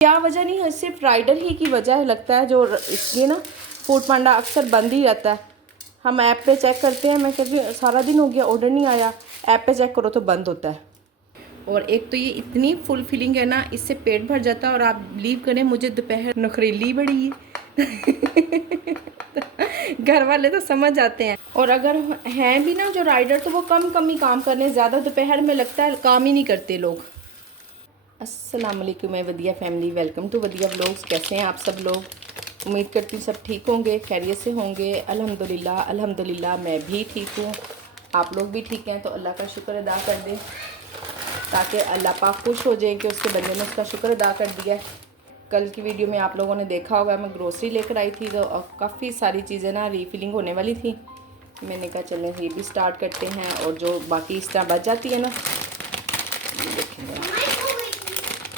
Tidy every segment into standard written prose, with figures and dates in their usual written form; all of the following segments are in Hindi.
क्या वजह नहीं है, सिर्फ राइडर ही की वजह है लगता है, जो इसलिए ना फूड पांडा अक्सर बंद ही रहता है। हम ऐप पे चेक करते हैं, मैं कहती हूँ सारा दिन हो गया ऑर्डर नहीं आया, ऐप पे चेक करो तो बंद होता है। और एक तो ये इतनी फुल फीलिंग है ना, इससे पेट भर जाता है। और आप बिलीव करें, मुझे दोपहर नखरीली बड़ी है घर वाले तो समझ जाते हैं। और अगर हैं भी ना जो राइडर, तो वो कम ही काम करने, ज़्यादा दोपहर में लगता है काम ही नहीं करते लोग। अस्सलाम वालेकुम मैं वदिया फैमिली, वेलकम टू वदिया व्लॉग्स। कैसे हैं आप सब लोग? उम्मीद करती हूँ सब ठीक होंगे, खैरियत से होंगे। अल्हम्दुलिल्लाह मैं भी ठीक हूँ। आप लोग भी ठीक हैं तो अल्लाह का शुक्र अदा कर दें, ताकि अल्लाह पाक खुश हो जाए कि उसके बंदे ने उसका शुक्र अदा कर दिया है। कल की वीडियो में आप लोगों ने देखा होगा, मैं ग्रोसरी लेकर आई थी, तो काफ़ी सारी चीज़ें ना रीफिलिंग होने वाली थी। मैंने कहा चलें ये भी स्टार्ट करते हैं, और जो बाकी इस तरह बच जाती है ना, देखेंगे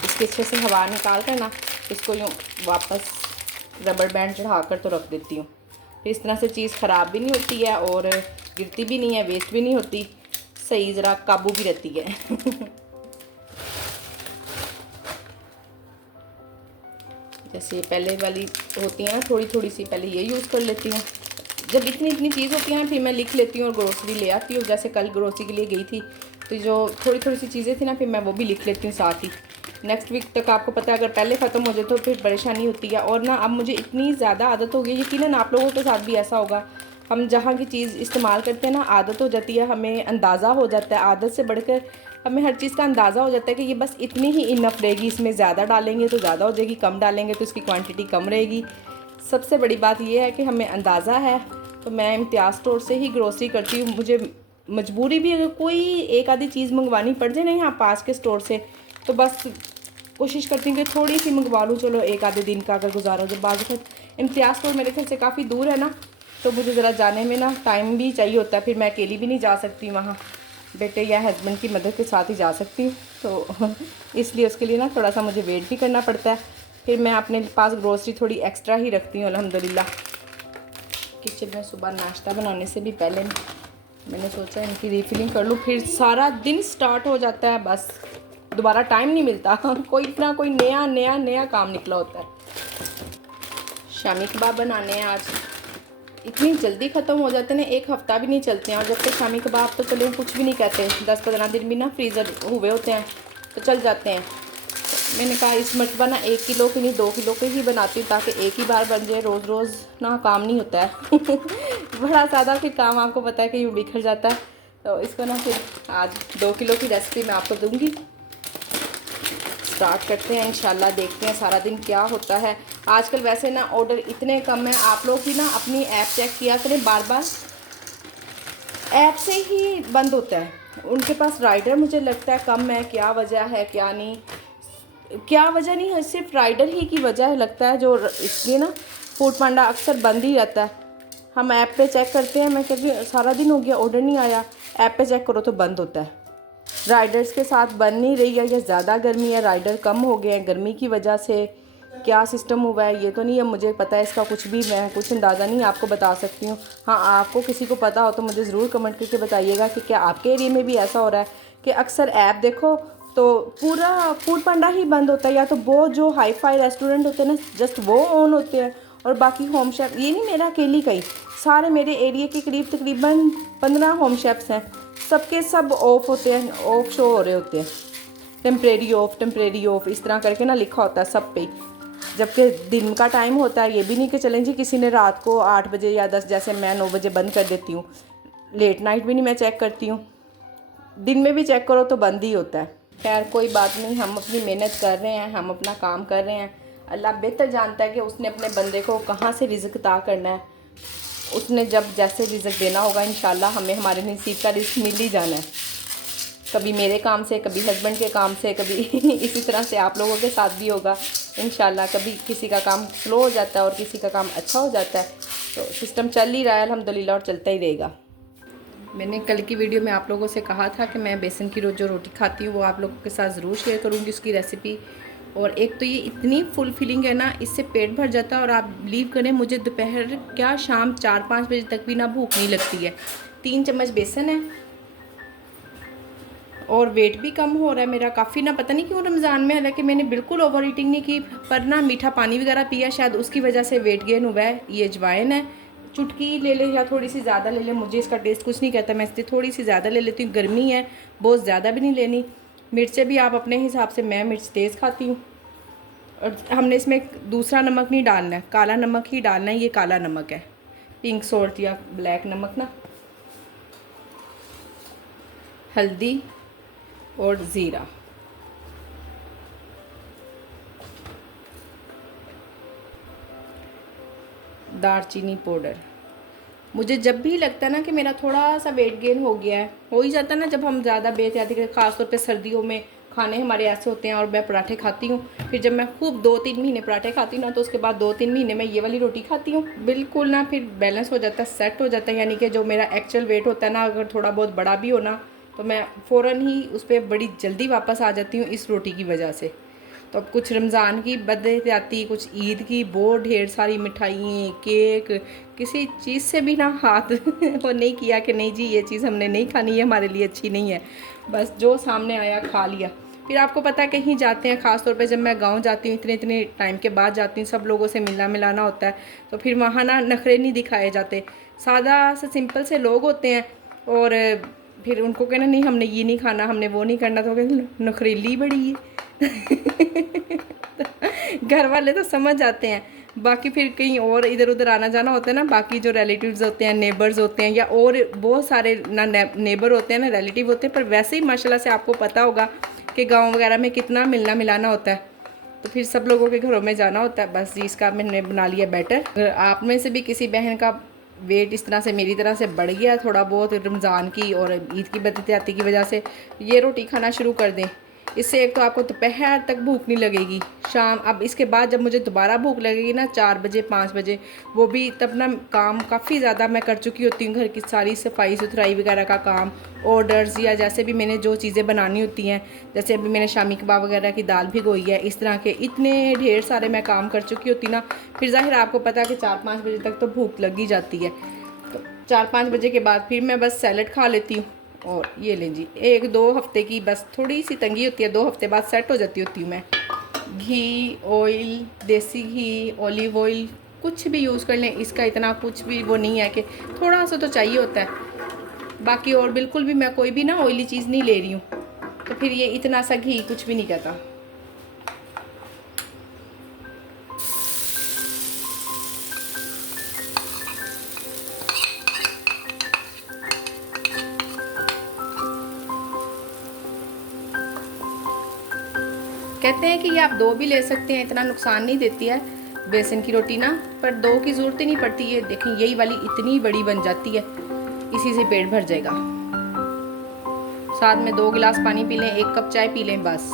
इसके अच्छे से हवा निकाल कर ना, इसको यूँ वापस रबर बैंड चढ़ा कर तो रख देती हूँ। फिर इस तरह से चीज़ ख़राब भी नहीं होती है और गिरती भी नहीं है, वेस्ट भी नहीं होती, सही ज़रा काबू भी रहती है जैसे ये पहले वाली होती है ना, थोड़ी सी पहले ये यूज़ कर लेती हूँ। जब इतनी चीज़ होती है फिर मैं लिख लेती हूँ और ग्रोसरी ले आती हूँ। जैसे कल ग्रोसरी के लिए गई थी, तो जो थोड़ी सी चीज़ें थी ना, फिर मैं वो भी लिख लेती हूँ साथ ही। नेक्स्ट वीक तक आपको पता है, अगर पहले ख़त्म हो जाए तो फिर परेशानी होती है। और ना अब मुझे इतनी ज़्यादा आदत हो गई, यकीनन आप लोगों के साथ भी ऐसा होगा। हम जहाँ की चीज़ इस्तेमाल करते हैं ना, आदत हो जाती है, हमें अंदाज़ा हो जाता है, आदत से बढ़कर हमें हर चीज़ का अंदाज़ा हो जाता है कि ये बस इतनी ही इनफ रहेगी, इसमें ज़्यादा डालेंगे तो ज़्यादा हो जाएगी, कम डालेंगे तो इसकी क्वांटिटी कम रहेगी। सबसे बड़ी बात यह है कि हमें अंदाज़ा है। तो मैं इम्तियाज़ स्टोर से ही ग्रोसरी करती हूँ। मुझे मजबूरी भी अगर कोई एक आधी चीज़ मंगवानी पड़ जाए ना यहाँ पास के स्टोर से, तो बस कोशिश करती हूँ कि थोड़ी सी मंगवा लूँ, चलो एक आधे दिन का अगर गुजारा। जब बाज़ इम्तियाज़ स्टोर मेरे घर से काफ़ी दूर है ना, तो मुझे ज़रा जाने में ना टाइम भी चाहिए होता है। फिर मैं अकेली भी नहीं जा सकती वहाँ, बेटे या हस्बैंड की मदद के साथ ही जा सकती हूँ, तो इसलिए उसके लिए ना थोड़ा सा मुझे वेट भी करना पड़ता है। फिर मैं अपने पास ग्रोसरी थोड़ी एक्स्ट्रा ही रखती हूँ अल्हम्दुलिल्लाह। किचन में सुबह नाश्ता बनाने से भी पहले मैंने सोचा इनकी रीफिलिंग कर लूँ, फिर सारा दिन स्टार्ट हो जाता है, बस दोबारा टाइम नहीं मिलता कोई नया काम निकला होता है। शामी कबाब बनाने हैं आज। इतनी जल्दी ख़त्म हो जाते हैं, एक हफ़्ता भी नहीं चलते हैं। और जब तक शामी कबाब तो चलो कुछ भी नहीं कहते, 10-15 दिन भी ना फ्रीज़र हुए होते हैं तो चल जाते हैं। मैंने कहा इस मरतबा ना 1 किलो के नहीं 2 किलो के ही बनाती हूँ, ताकि एक ही बार बन जाए। रोज़ ना काम नहीं होता है बड़ा ज़्यादा फिर काम आपको पता है कि यूँ बिखर जाता है। तो इसको ना फिर आज 2 किलो की रेसिपी मैं आपको दूँगी। स्टार्ट करते हैं इंशाल्लाह, देखते हैं सारा दिन क्या होता है। आजकल वैसे ना ऑर्डर इतने कम हैं, आप लोग भी ना अपनी ऐप चेक किया करें, बार बार ऐप से ही बंद होता है। उनके पास राइडर मुझे लगता है कम है, क्या वजह है क्या नहीं, क्या वजह नहीं है, सिर्फ राइडर ही की वजह है लगता है, जो इसलिए ना फूड पांडा अक्सर बंद ही रहता है। हम ऐप पे चेक करते हैं, मैं कहती हूँ सारा दिन हो गया ऑर्डर नहीं आया, ऐप पे चेक करो तो बंद होता है। राइडर्स के साथ बन नहीं रही है, या ज़्यादा गर्मी है, राइडर कम हो गए हैं, गर्मी की वजह से क्या सिस्टम हुआ है ये तो नहीं है मुझे पता है, इसका कुछ भी मैं कुछ अंदाज़ा नहीं आपको बता सकती हूँ। हाँ, आपको किसी को पता हो तो मुझे ज़रूर कमेंट करके बताइएगा कि क्या आपके एरिया में भी ऐसा हो रहा है कि अक्सर ऐप देखो तो पूरा फूड पांडा ही बंद होता है, या तो वो जो हाई फाई रेस्टोरेंट होते हैं ना, जस्ट वो ऑन होते हैं, और बाकी होम शेफ, ये नहीं मेरा अकेली का ही, सारे मेरे एरिया के करीब तकरीबन 15 होम शेफ्स हैं, सबके सब ऑफ होते हैं, ऑफ शो हो रहे होते हैं, टेम्परेरी ऑफ इस तरह करके ना लिखा होता है सब पे। जबकि दिन का टाइम होता है, ये भी नहीं कि चलें जी किसी ने रात को 8 बजे या 10, जैसे मैं 9 बजे बंद कर देती हूँ, लेट नाइट भी नहीं मैं चेक करती हूँ, दिन में भी चेक करो तो बंद ही होता है। खैर कोई बात नहीं, हम अपनी मेहनत कर रहे हैं, हम अपना काम कर रहे हैं। अल्लाह बेहतर जानता है कि उसने अपने बंदे को कहाँ से रिज़्क अता करना है। उसने जब जैसे रिज़्क देना होगा इंशाल्लाह हमें हमारे नसीब का रिज़्क मिल ही जाना है। कभी मेरे काम से, कभी हस्बैंड के काम से, कभी इसी तरह से आप लोगों के साथ भी होगा इंशाल्लाह। कभी किसी का काम स्लो हो जाता है और किसी का काम अच्छा हो जाता है, तो सिस्टम चल ही रहा है अल्हम्दुलिल्लाह, और चलता ही रहेगा। मैंने कल की वीडियो में आप लोगों से कहा था कि मैं बेसन की जो रोटी खाती हूँ वो आप लोगों के साथ ज़रूर शेयर करूँगी उसकी रेसिपी। और एक तो ये इतनी फुल फीलिंग है ना, इससे पेट भर जाता है। और आप बिलीव करें, मुझे दोपहर क्या शाम 4-5 बजे तक भी ना भूख नहीं लगती है। 3 चम्मच बेसन है और वेट भी कम हो रहा है मेरा काफ़ी ना, पता नहीं क्यों रमज़ान में, हालांकि मैंने बिल्कुल ओवर ईटिंग नहीं की, पर ना मीठा पानी वगैरह पिया, शायद उसकी वजह से वेट गेन हुआ है। ये अजवाइन है, चुटकी ले ले या थोड़ी सी ज़्यादा ले ले, मुझे इसका टेस्ट कुछ नहीं कहता, मैं इसलिए थोड़ी सी ज़्यादा ले लेती हूँ। गर्मी है, बहुत ज़्यादा भी नहीं लेनी। मिर्चें भी आप अपने हिसाब से, मैं मिर्च तेज़ खाती हूँ। और हमने इसमें दूसरा नमक नहीं डालना है, काला नमक ही डालना है, ये काला नमक है, पिंक सॉल्ट या ब्लैक नमक ना। हल्दी और ज़ीरा, दालचीनी पाउडर। मुझे जब भी लगता है ना कि मेरा थोड़ा सा वेट गेन हो गया है, हो ही जाता है ना जब हम ज़्यादा बेहतियाती करते, ख़ासतौर पे सर्दियों में खाने हमारे ऐसे होते हैं, और मैं पराठे खाती हूँ, फिर जब मैं खूब 2-3 महीने पराठे खाती हूँ ना, तो उसके बाद 2-3 महीने में ये वाली रोटी खाती हूँ, बिल्कुल ना फिर बैलेंस हो जाता है, सेट हो जाता है। यानी कि जो मेरा एक्चुअल वेट होता है ना, अगर थोड़ा बहुत बड़ा भी हो ना, तो मैं फ़ौरन ही उस पर बड़ी जल्दी वापस आ जाती हूँ इस रोटी की वजह से। तो अब कुछ रमज़ान की बदहतियाती, कुछ ईद की, बहुत ढेर सारी मिठाइयाँ, केक, किसी चीज़ से भी ना हाथ वो नहीं किया कि नहीं जी ये चीज़ हमने नहीं खानी, है हमारे लिए अच्छी नहीं है, बस जो सामने आया खा लिया। फिर आपको पता है कहीं जाते हैं, ख़ास तौर पे जब मैं गांव जाती हूँ, इतने इतने टाइम के बाद जाती हूँ, सब लोगों से मिलना मिलाना होता है, तो फिर वहाँ ना नखरे नहीं दिखाए जाते, सादा से सिंपल से लोग होते हैं, और फिर उनको कहना नहीं हमने ये नहीं खाना, हमने वो नहीं करना, तो कहते नखरेली बड़ी है। घर वाले तो समझ जाते हैं, बाकी फिर कहीं और इधर उधर आना जाना होता है ना, बाकी जो रिलेटिव्स होते हैं, नेबर्स होते हैं, या और बहुत सारे ना नेबर होते हैं ना रिलेटिव होते हैं, पर वैसे ही माशाल्लाह से आपको पता होगा कि गांव वगैरह में कितना मिलना मिलाना होता है, तो फिर सब लोगों के घरों में जाना होता है। बस जी इसका मैंने बना लिया बैटर। अगर आप में से भी किसी बहन का वेट इस तरह से मेरी तरह से बढ़ गया थोड़ा बहुत रमज़ान की और ईद की बदहतियाती की वजह से, ये रोटी खाना शुरू कर दें। इससे एक तो आपको दोपहर तक भूख नहीं लगेगी, शाम, अब इसके बाद जब मुझे दोबारा भूख लगेगी ना 4 बजे 5 बजे, वो भी तब ना काम काफ़ी ज़्यादा मैं कर चुकी होती हूँ, घर की सारी सफाई सुथराई वगैरह का काम, ऑर्डर्स, या जैसे भी मैंने जो चीज़ें बनानी होती हैं, जैसे अभी मैंने शामी कबाब वगैरह की दाल भिगोई है, इस तरह के इतने ढेर सारे मैं काम कर चुकी होती ना, फिर ज़ाहिर आपको पता है कि 4-5 बजे तक तो भूख लगी जाती है। तो 4-5 बजे के बाद फिर मैं बस सैलड खा लेती हूँ। और ये लें जी 1-2 हफ्ते की बस थोड़ी सी तंगी होती है, 2 हफ्ते बाद सेट हो जाती होती हूँ मैं। घी, ऑयल, देसी घी, ऑलिव ऑयल, कुछ भी यूज़ कर लें, इसका इतना कुछ भी वो नहीं है कि थोड़ा सा तो चाहिए होता है, बाकी और बिल्कुल भी मैं कोई भी ना ऑयली चीज़ नहीं ले रही हूँ, तो फिर ये इतना सा घी कुछ भी नहीं कहता। कहते हैं कि ये आप 2 भी ले सकते हैं, इतना नुकसान नहीं देती है बेसन की रोटी ना, पर 2 की ज़रूरत ही नहीं पड़ती है। देखें यही वाली इतनी बड़ी बन जाती है, इसी से पेट भर जाएगा। साथ में 2 गिलास पानी पी लें, 1 कप चाय पी लें बस।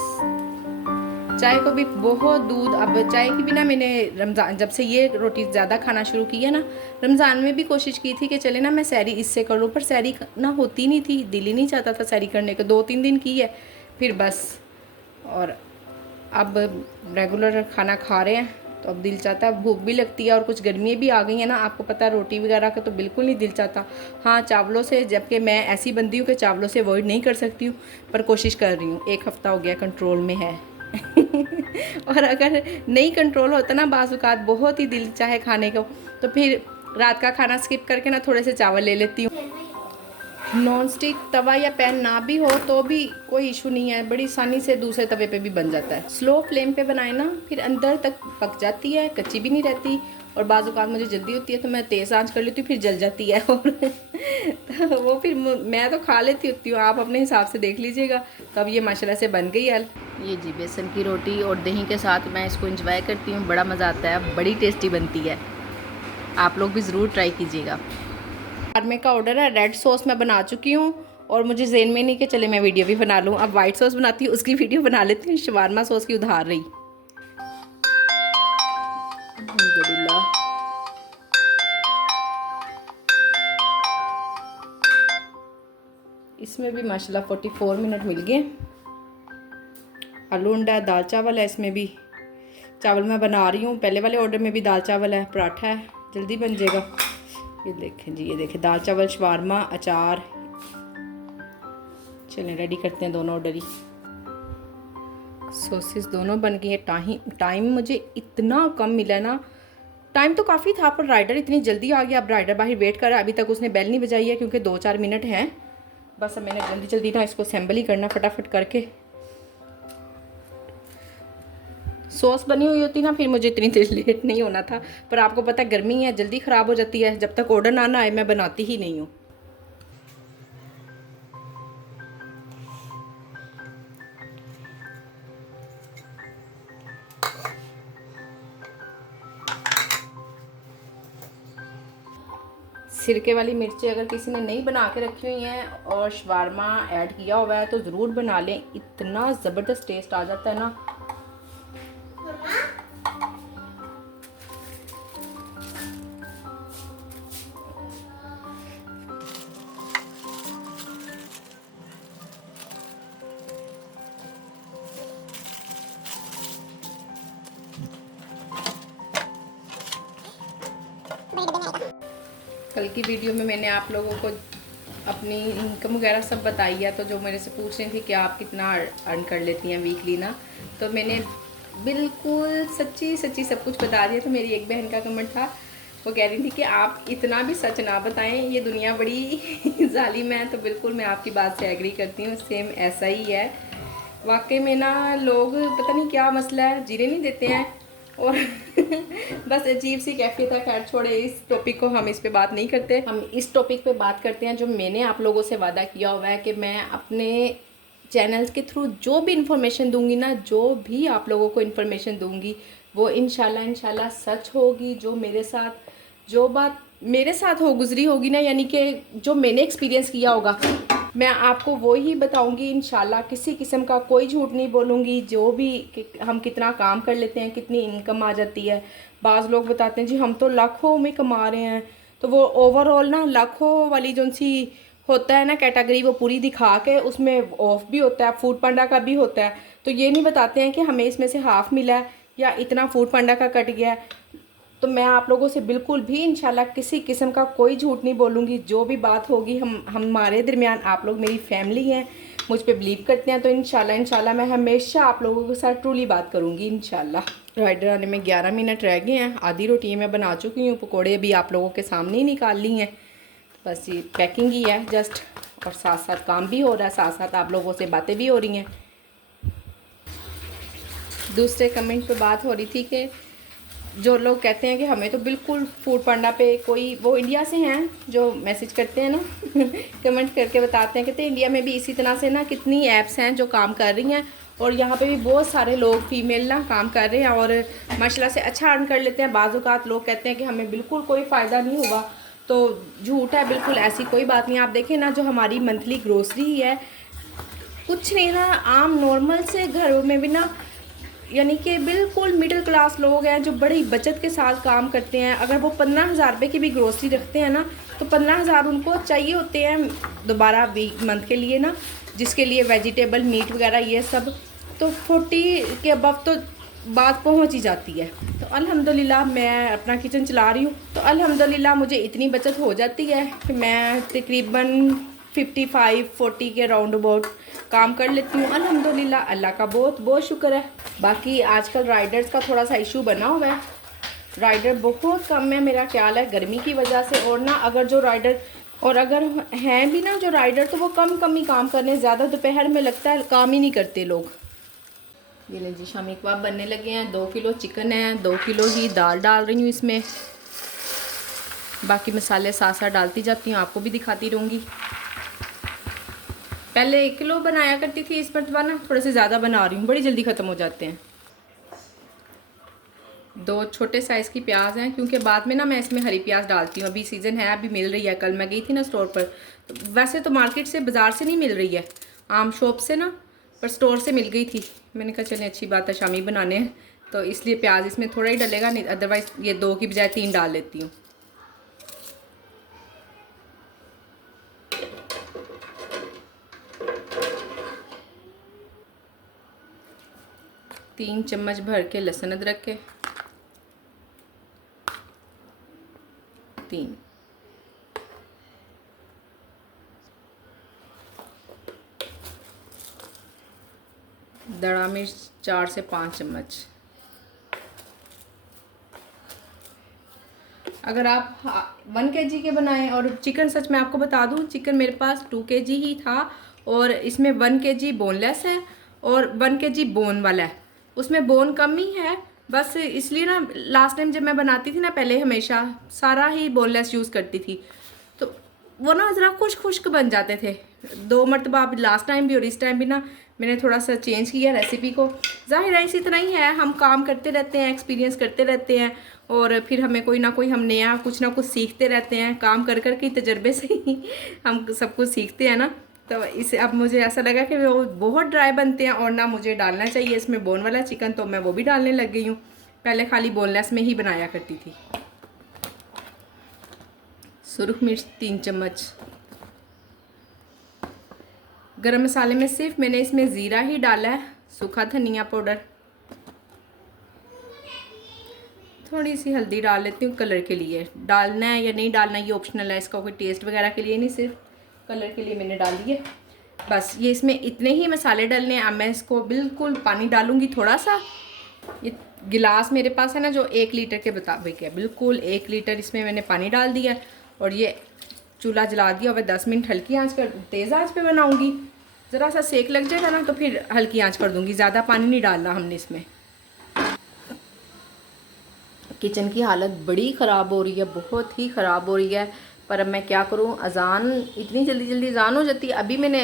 चाय को भी बहुत दूध, अब चाय की भी ना मैंने रमज़ान जब से ये रोटी ज़्यादा खाना शुरू की है ना, रमज़ान में भी कोशिश की थी कि चले ना मैं सैरी इससे कर लूँ, पर सैरी ना होती नहीं थी, दिल ही नहीं चाहता था सैरी करने को। 2-3 दिन की है फिर बस, और अब रेगुलर खाना खा रहे हैं तो अब दिल चाहता है, भूख भी लगती है, और कुछ गर्मियाँ भी आ गई हैं ना, आपको पता है रोटी वगैरह का तो बिल्कुल नहीं दिल चाहता। हाँ चावलों से, जबकि मैं ऐसी बंदी हूँ कि चावलों से अवॉइड नहीं कर सकती हूँ, पर कोशिश कर रही हूँ, 1 हफ़्ता हो गया कंट्रोल में है। और अगर नहीं कंट्रोल होता ना, बाज़ औक़ात बहुत ही दिल चाहे खाने को, तो फिर रात का खाना स्किप करके ना थोड़े से चावल ले लेती हूँ। नॉन स्टिक तवा या पैन ना भी हो तो भी कोई इशू नहीं है, बड़ी आसानी से दूसरे तवे पे भी बन जाता है। स्लो फ्लेम पे बनाए ना, फिर अंदर तक पक जाती है, कच्ची भी नहीं रहती। और बाज़ औक़ात मुझे जल्दी होती है तो मैं तेज़ आंच कर लेती हूँ, फिर जल जाती है और तो वो फिर मैं तो खा लेती होती हूँ, आप अपने हिसाब से देख लीजिएगा। तो अब ये माशाल्लाह से बन गई है। ये जी बेसन की रोटी और दही के साथ मैं इसको इंजॉय करती हूँ, बड़ा मज़ा आता है, बड़ी टेस्टी बनती है, आप लोग भी ज़रूर ट्राई कीजिएगा। शवारमे का ऑर्डर है, रेड सॉस मैं बना चुकी हूँ, और मुझे ज़हन में नहीं कि चले मैं वीडियो भी बना लूँ। अब वाइट सॉस बनाती हूँ, उसकी वीडियो बना लेती हूँ, शवारमा सॉस की उधार रही। अल्हम्दुलिल्लाह। इसमें भी माशाल्लाह 44 मिनट मिल गए। आलू अंडा है, दाल चावल है, इसमें भी चावल मैं बना रही हूँ, पहले वाले ऑर्डर में भी दाल चावल है, पराठा है, जल्दी बन जाएगा। ये देखें जी, ये देखें दाल चावल, शवारमा, अचार, चलें रेडी करते हैं दोनों ऑर्डर ही। सॉसेस दोनों बन गई है। टाइम मुझे इतना कम मिला ना, टाइम तो काफ़ी था पर राइडर इतनी जल्दी आ गया। अब राइडर बाहर वेट कर रहा है, अभी तक उसने बेल नहीं बजाई है क्योंकि 2-4 मिनट हैं बस। अब मैंने जल्दी जल्दी ना इसको असेंबल ही करना फटाफट करके। सॉस बनी हुई होती ना फिर मुझे इतनी देर लेट नहीं होना था, पर आपको पता है गर्मी है, जल्दी ख़राब हो जाती है। जब तक ऑर्डर ना आए मैं बनाती ही नहीं हूँ। सिरके वाली मिर्ची अगर किसी ने नहीं बना के रखी हुई हैं और शवारमा ऐड किया हुआ है तो ज़रूर बना लें, इतना ज़बरदस्त टेस्ट आ जाता है ना। कल की वीडियो में मैंने आप लोगों को अपनी इनकम वगैरह सब बताई है, तो जो मेरे से पूछ रही थी कि आप कितना अर्न कर लेती हैं वीकली ना, तो मैंने बिल्कुल सच्ची सच्ची सब कुछ बता दिया। तो मेरी एक बहन का कमेंट था, वो कह रही थी कि आप इतना भी सच ना बताएं, ये दुनिया बड़ी जालिम है। तो बिल्कुल मैं आपकी बात से एग्री करती हूँ, सेम ऐसा ही है। वाकई में ना लोग पता नहीं क्या मसला है, जीने नहीं देते हैं और बस अजीब सी कैफियत है। खैर छोड़े इस टॉपिक को, हम इस पे बात नहीं करते। हम इस टॉपिक पे बात करते हैं जो मैंने आप लोगों से वादा किया हुआ है कि मैं अपने चैनल्स के थ्रू जो भी इंफॉर्मेशन दूंगी ना, जो भी आप लोगों को इंफॉर्मेशन दूंगी वो इंशाल्लाह सच होगी। जो मेरे साथ जो बात मेरे साथ हो गुजरी होगी ना, यानी कि जो मैंने एक्सपीरियंस किया होगा, मैं आपको वो ही बताऊंगी इंशाल्लाह। किसी किस्म का कोई झूठ नहीं बोलूँगी। जो भी हम कितना काम कर लेते हैं, कितनी इनकम आ जाती है। बाज़ लोग बताते हैं जी हम तो लाखों में कमा रहे हैं, तो वो ओवरऑल ना लाखों वाली जो सी होता है ना कैटेगरी, वो पूरी दिखा के उसमें ऑफ भी होता है, फूड पांडा का भी होता है। तो ये नहीं बताते हैं कि हमें इसमें से हाफ़ मिला है या इतना फूड पांडा का कट गया है। तो मैं आप लोगों से बिल्कुल भी इंशाल्लाह किसी किस्म का कोई झूठ नहीं बोलूँगी। जो भी बात होगी हम हमारे दरमियान, आप लोग मेरी फैमिली हैं, मुझ पे बिलीव करते हैं, तो इंशाल्लाह मैं हमेशा आप लोगों के साथ ट्रूली बात करूँगी इंशाल्लाह। राइडर आने में 11 मिनट रह गए हैं। आधी रोटी मैं बना चुकी हूँ, पकौड़े भी आप लोगों के सामने ही निकाल ली हैं। बस ये पैकिंग ही है जस्ट, और साथ साथ काम भी हो रहा है, साथ साथ आप लोगों से बातें भी हो रही हैं। दूसरे कमेंट पे बात हो रही थी कि जो लोग कहते हैं कि हमें तो बिल्कुल फूड पांडा पे कोई, वो इंडिया से हैं जो मैसेज करते हैं ना कमेंट करके बताते हैं, कहते हैं इंडिया में भी इसी तरह से ना कितनी ऐप्स हैं जो काम कर रही हैं और यहाँ पे भी बहुत सारे लोग फीमेल ना काम कर रहे हैं और माशाल्लाह से अच्छा अर्न कर लेते हैं। बाज़ औक़ात लोग कहते हैं कि हमें बिल्कुल कोई फ़ायदा नहीं हुआ, तो झूठ है, बिल्कुल ऐसी कोई बात नहीं। आप देखें ना, जो हमारी मंथली ग्रोसरी है, कुछ नहीं ना, आम नॉर्मल से घरों में भी ना, यानी कि बिल्कुल मिडिल क्लास लोग हैं जो बड़ी बचत के साथ काम करते हैं। अगर वो 15,000 रुपये की भी ग्रोसरी रखते हैं ना, तो 15,000 उनको चाहिए होते हैं दोबारा वीक मंथ के लिए ना, जिसके लिए वेजिटेबल मीट वगैरह ये सब, तो 40 के अबव तो बात पहुंच ही जाती है। तो अल्हम्दुलिल्लाह मैं अपना किचन चला रही हूँ, तो अल्हम्दुलिल्लाह मुझे इतनी बचत हो जाती है कि मैं तकरीबन 55-40 के राउंड अबाउट काम कर लेती हूँ। अल्हम्दुलिल्लाह, अल्लाह का बहुत बहुत शुक्र है। बाकी आजकल राइडर्स का थोड़ा सा इशू बना हुआ है, राइडर बहुत कम है मेरा ख्याल है गर्मी की वजह से। और ना अगर जो राइडर, और अगर हैं भी ना जो राइडर, तो वो कम ही काम करने, ज़्यादा दोपहर में लगता है काम ही नहीं करते लोग। ये लें जी, शामी कबाब बनने लगे हैं। 2 किलो चिकन है, 2 किलो ही दाल डाल रही हूँ इसमें, बाकी मसाले साथ साथ डालती जाती हूँ, आपको भी दिखाती रहूँगी। पहले 1 किलो बनाया करती थी, इस मरतबा ना थोड़े से ज़्यादा बना रही हूँ, बड़ी जल्दी ख़त्म हो जाते हैं। 2 छोटे साइज़ की प्याज हैं, क्योंकि बाद में ना मैं इसमें हरी प्याज डालती हूँ। अभी सीज़न है, अभी मिल रही है। कल मैं गई थी ना स्टोर पर, तो वैसे तो मार्केट से, बाज़ार से नहीं मिल रही है, आम शॉप से ना, पर स्टोर से मिल गई थी। मैंने कहा चलें अच्छी बात है, शामी बनाने हैं, तो इसलिए प्याज इसमें थोड़ा ही डलेगा, नहीं अदरवाइज़ ये 2 की बजाय 3 डाल लेती हूँ। तीन चम्मच भर के लहसुन अदरक के, 3 दड़ा मिर्च 4 से 5 चम्मच। अगर आप 1 kg के बनाएं, और चिकन सच मैं आपको बता दूं, चिकन मेरे पास 2 kg ही था और इसमें 1 kg बोनलेस है और 1 kg बोन वाला है। उसमें बोन कम ही है, बस इसलिए ना लास्ट टाइम जब मैं बनाती थी ना, पहले हमेशा सारा ही बोनलेस यूज़ करती थी, तो वो ना ज़रा खुश्क बन जाते थे। 2 मरतबा अब लास्ट टाइम भी और इस टाइम भी ना मैंने थोड़ा सा चेंज किया रेसिपी को। ज़ाहिर है इसी तरह ही है, हम काम करते रहते हैं, एक्सपीरियंस करते रहते हैं और फिर हमें कोई ना कोई हम नया कुछ ना कुछ सीखते रहते हैं। काम कर कर के तजर्बे से ही हम सब कुछ सीखते हैं ना। तो इसे अब मुझे ऐसा लगा कि वो बहुत ड्राई बनते हैं और ना मुझे डालना चाहिए इसमें बोन वाला चिकन, तो मैं वो भी डालने लग गई हूँ। पहले खाली बोनलेस में ही बनाया करती थी। सुरख मिर्च 3 चम्मच। गरम मसाले में सिर्फ मैंने इसमें ज़ीरा ही डाला है, सूखा धनिया पाउडर, थोड़ी सी हल्दी डाल लेती हूँ कलर के लिए। डालना है या नहीं डालना ये ऑप्शनल है, इसका कोई टेस्ट वगैरह के लिए नहीं, सिर्फ कलर के लिए मैंने डाली है। बस ये इसमें इतने ही मसाले डालने हैं। अब मैं इसको बिल्कुल पानी डालूँगी थोड़ा सा। ये गिलास मेरे पास है ना जो 1 लीटर के मुताबिक है, बिल्कुल 1 लीटर इसमें मैंने पानी डाल दिया और ये चूल्हा जला दिया और 10 मिनट हल्की आंच कर, तेज़ आंच पे बनाऊंगी। ज़रा सा सेक लग जाएगा ना तो फिर हल्की आंच कर दूंगी, ज़्यादा पानी नहीं डालना हमने इसमें। किचन की हालत बड़ी ख़राब हो रही है, बहुत ही ख़राब हो रही है, पर अब मैं क्या करूं, अजान इतनी जल्दी अजान हो जाती है। अभी मैंने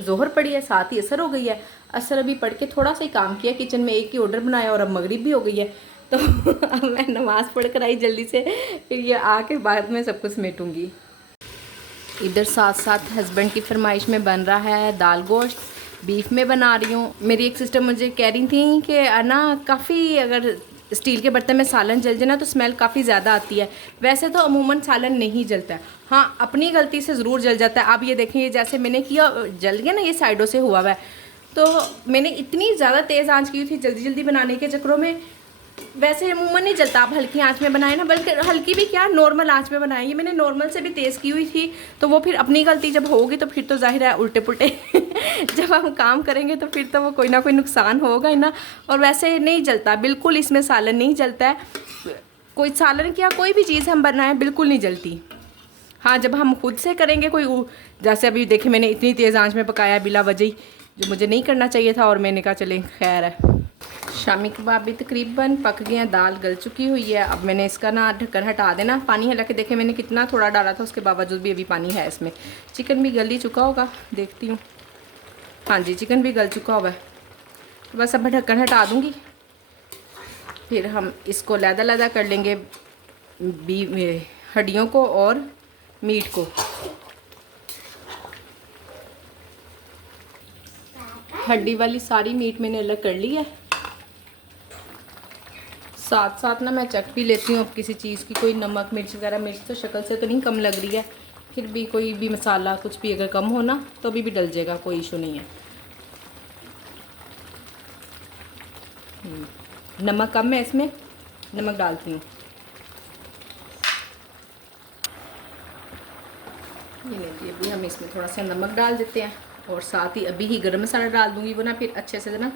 जोहर पढ़ी है, साथ ही असर हो गई है। असर अभी पढ़ के थोड़ा सा ही काम किया किचन में, एक ही ऑर्डर बनाया और अब मगरिब भी हो गई है। तो अब मैं नमाज़ पढ़ कर आई जल्दी से, फिर ये आके बाद में सब कुछ समेटूँगी। इधर साथ साथ हस्बैंड की फरमाइश में बन रहा है दाल गोश्त, बीफ में बना रही हूँ। मेरी एक सिस्टर मुझे कह रही थी कि ना काफ़ी अगर स्टील के बर्तन में सालन जल जाए ना तो स्मेल काफ़ी ज़्यादा आती है। वैसे तो अमूमन सालन नहीं जलता है, हाँ अपनी गलती से ज़रूर जल जाता है। आप ये देखें, ये जैसे मैंने किया जल गया ना, ये साइडों से हुआ हुआ है। तो मैंने इतनी ज़्यादा तेज़ आंच की थी जल्दी बनाने के चक्करों में। वैसे अमूमन नहीं जलता, आप हल्की आंच में बनाए ना, बल्कि हल्की भी क्या नॉर्मल आंच में बनाए। ये मैंने नॉर्मल से भी तेज़ की हुई थी, तो वो फिर अपनी गलती जब होगी तो फिर तो जाहिर है उल्टे पुल्टे जब हम काम करेंगे तो फिर तो वो कोई ना कोई नुकसान होगा ही ना। और वैसे नहीं जलता बिल्कुल, इसमें सालन नहीं जलता है। कोई सालन क्या कोई भी चीज़ हम बनाएं बिल्कुल नहीं जलती। हाँ जब हम खुद से करेंगे कोई, जैसे अभी देखिए मैंने इतनी तेज़ आंच में पकाया बिला वजह, जो मुझे नहीं करना चाहिए था, और मैंने कहा चले खैर है। शामी कबाब भी तकरीबन पक गए हैं, दाल गल चुकी हुई है। अब मैंने इसका ना ढक्कन हटा देना। पानी हालांकि देखे मैंने कितना थोड़ा डाला था, उसके बावजूद भी अभी पानी है इसमें। चिकन भी गल ही चुका होगा, देखती हूँ। हाँ जी चिकन भी गल चुका हुआ है। तो बस अब मैं ढक्कन हटा दूँगी, फिर हम इसको लैदा कर लेंगे हड्डियों को और मीट को। हड्डी वाली सारी मीट मैंने अलग कर ली है। साथ साथ ना मैं चख भी लेती हूँ अब किसी चीज़ की, कोई नमक मिर्च वगैरह। मिर्च तो शक्ल से तो नहीं कम लग रही है, फिर भी कोई भी मसाला कुछ भी अगर कम हो ना तो अभी भी डल जाएगा, कोई इशू नहीं है। नमक कम है इसमें, नमक डालती हूँ। ये लीजिए, अभी हम इसमें थोड़ा सा नमक डाल देते हैं और साथ ही अभी ही गरम मसाला डाल दूँगी, वो ना फिर अच्छे से ना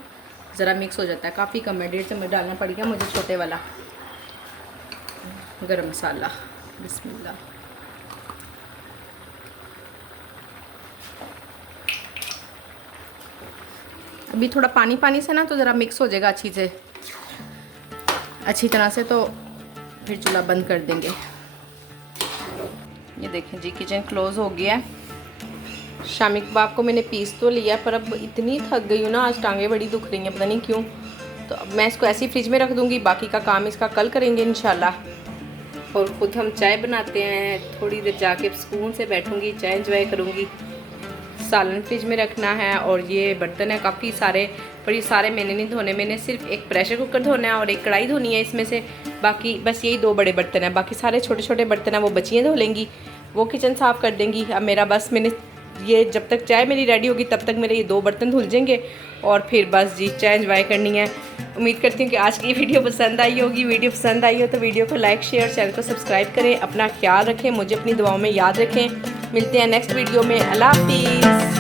ज़रा मिक्स हो जाता है। काफ़ी कम है, 1.5 चम्मच डालना पड़ेगा मुझे छोटे वाला गरम मसाला। बिस्मिल्लाह। अभी थोड़ा पानी से ना तो ज़रा मिक्स हो जाएगा अच्छी तरह से, तो फिर चूल्हा बंद कर देंगे। ये देखें जी किचन क्लोज़ हो गया है। शामी कबाब को मैंने पीस तो लिया, पर अब इतनी थक गई हूँ ना, आज टांगें बड़ी दुख रही हैं, पता नहीं क्यों। तो अब मैं इसको ऐसे ही फ्रिज में रख दूँगी, बाकी का काम इसका कल करेंगे इंशाल्लाह। और ख़ुद हम चाय बनाते हैं, थोड़ी देर जाके सुकून से बैठूँगी, चाय एंजॉय करूँगी। सालन फ्रिज में रखना है और ये बर्तन है काफ़ी सारे, पर ये सारे मैंने नहीं धोने। मैंने सिर्फ एक प्रेशर कुकर धोना है और एक कढ़ाई धोनी है इसमें से। बाकी बस यही 2 बड़े बर्तन हैं, बाकी सारे छोटे छोटे बर्तन हैं वो बच्चियाँ धो लेंगी, वो किचन साफ़ कर देंगी। अब मेरा बस मैंने ये जब तक चाय मेरी रेडी होगी तब तक मेरे ये 2 बर्तन धुल जाएंगे और फिर बस जी चाय एंजॉय करनी है। उम्मीद करती हूँ कि आज की वीडियो पसंद आई होगी। वीडियो पसंद आई हो तो वीडियो को लाइक शेयर, चैनल को सब्सक्राइब करें। अपना ख्याल रखें, मुझे अपनी दुआओं में याद रखें। मिलते हैं नेक्स्ट वीडियो में। अल्लाह हाफिज़।